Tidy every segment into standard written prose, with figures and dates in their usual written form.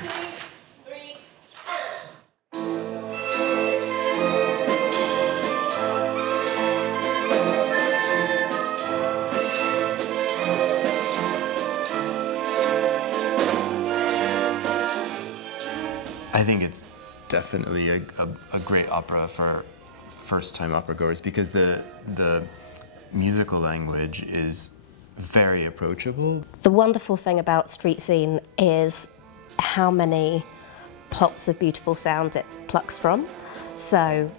I think it's definitely a great opera for first-time opera goers because the musical language is very approachable. The wonderful thing about Street Scene is how many pots of beautiful sounds it plucks from. So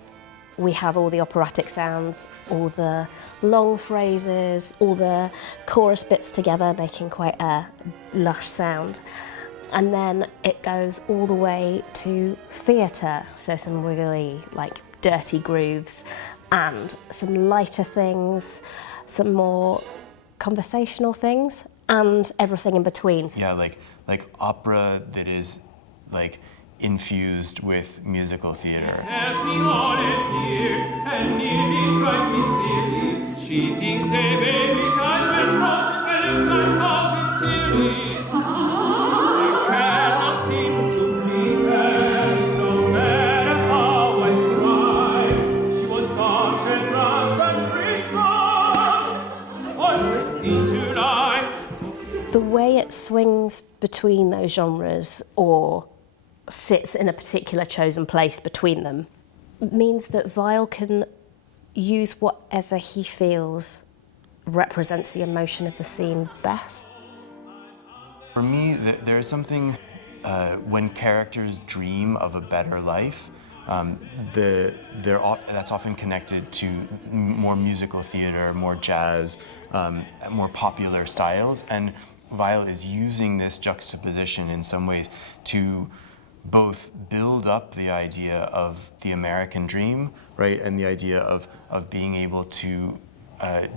we have all the operatic sounds, all the long phrases, all the chorus bits together, making quite a lush sound. And then it goes all the way to theatre, so some really like dirty grooves and some lighter things, some more conversational things, and everything in between. Yeah, like opera that is like infused with musical theatre. She thinks the baby's husband the way it swings between those genres or sits in a particular chosen place between them means that Weill can use whatever he feels represents the emotion of the scene best. For me, there's something when characters dream of a better life, that's often connected to more musical theater, more jazz, more popular styles, and Weill is using this juxtaposition in some ways to both build up the idea of the American dream, right, and the idea of being able to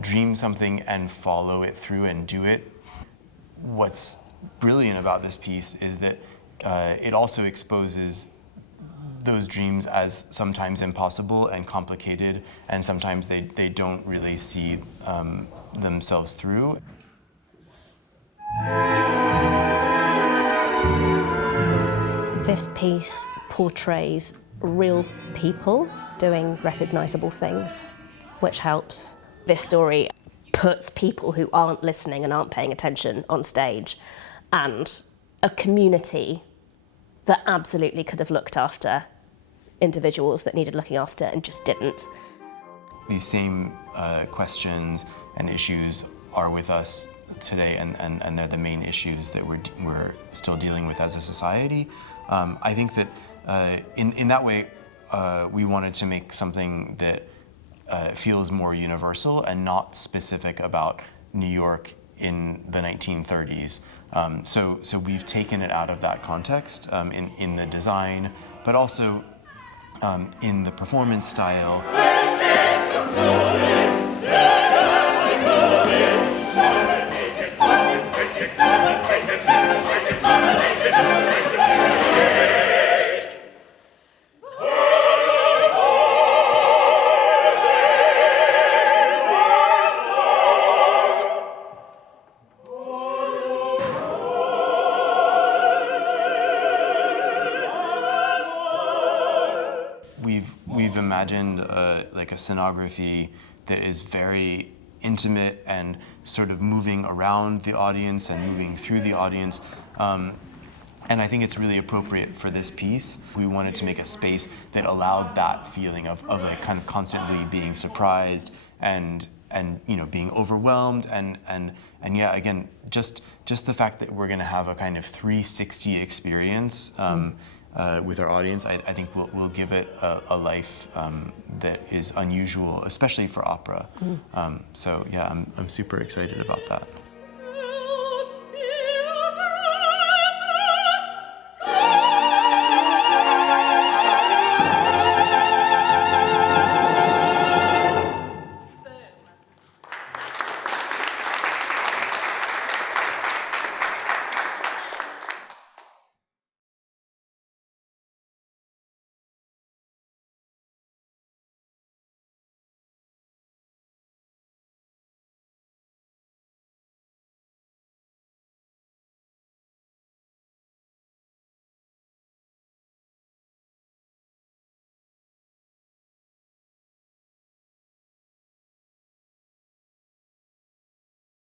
dream something and follow it through and do it. What's brilliant about this piece is that it also exposes those dreams as sometimes impossible and complicated, and sometimes they don't really see themselves through. This piece portrays real people doing recognizable things, which helps. This story puts people who aren't listening and aren't paying attention on stage, and a community that absolutely could have looked after individuals that needed looking after and just didn't. These same questions and issues are with us today, and they're the main issues that we're still dealing with as a society. I think that in that way, we wanted to make something that feels more universal and not specific about New York in the 1930s. So we've taken it out of that context in the design, but also in the performance style. We've imagined like a scenography that is very intimate and sort of moving around the audience and moving through the audience. And I think it's really appropriate for this piece. We wanted to make a space that allowed that feeling of like kind of constantly being surprised and you know, being overwhelmed and yeah, again, just the fact that we're going to have a kind of 360 experience with our audience, I think we'll give it a life that is unusual, especially for opera. So yeah, I'm super excited about that.